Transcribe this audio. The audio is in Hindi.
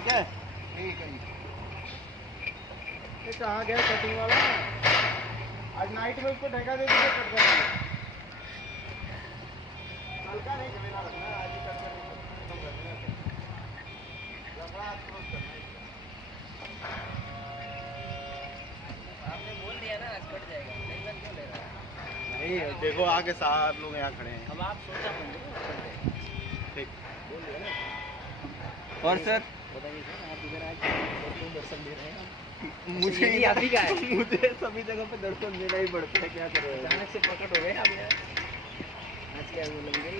ठीक है। ठीक है। ये कहाँ गया कटिंग वाला? आज नाइट में उसको ढका दे दीजिए, कट कर दीजिए। हल्का नहीं झमेला रखना, आज ही कट कर खत्म कर देना। रगड़ा आज क्लोज करना है। आपने बोल दिया ना आज कट जाएगा, टेंशन क्यों ले रहा है? नहीं देखो आगे साहब लोग यहाँ खड़े हैं। अब आप सोचा बन दो। ठीक बोल दिया ना। और सर बताइए सर, आप इधर आज दर्शन दे रहे हैं? मुझे यही आप ही का है। मुझे सभी जगह पे दर्शन देना ही पड़ता है, क्या करें। अचानक से प्रकट हो गए आप यार। आज क्या बोलेंगे?